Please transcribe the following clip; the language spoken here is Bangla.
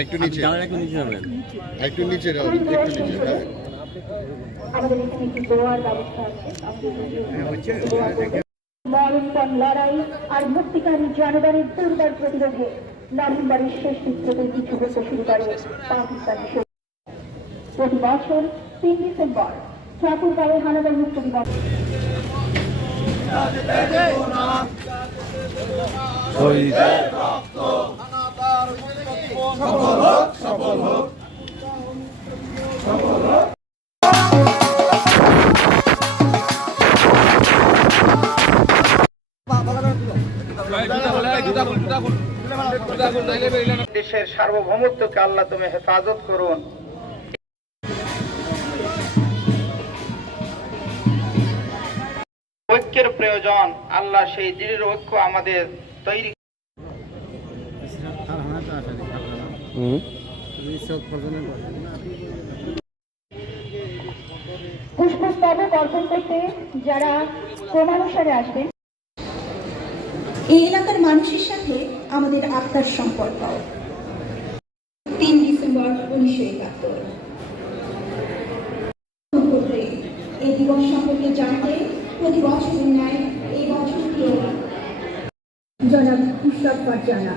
একটু নিচে। একটু নিচে যাবেন। একটু নিচে যাও একটু নিচে হ্যাঁ। আমাদের এখানে একটি দোয়ার ব্যবস্থা আছে আপনাদের মরণপণ লড়াই আর মুক্তিকামী জনগণের দুর্বার প্রতিরোধে নভেম্বরের শেষ বিপ্লবের কিছু হতে শুরু করে পাকিস্তানি প্রতি বছর তিন ডিসেম্বর ঠাকুরগাঁওয়ে হানাদার মুক্ত দিবস। দেশের সার্বভৌমত্বকে আল্লাহ তুমি হেফাজত করুন। ঐক্যের প্রয়োজন আল্লাহ সেই দৃঢ় ঐক্য আমাদের তৈরি পুষ্পস্তবক অর্পণ করতে যারা ক্রমানুসারে আসবেন এই এলাকার মানুষের সাথে আমাদের আত্মার সম্পর্ক। তিন ডিসেম্বর উনিশশো একাত্তর। এই দিবস সম্পর্কে জানতে প্রতি বছরের জনাব ইশরাত ফারজানা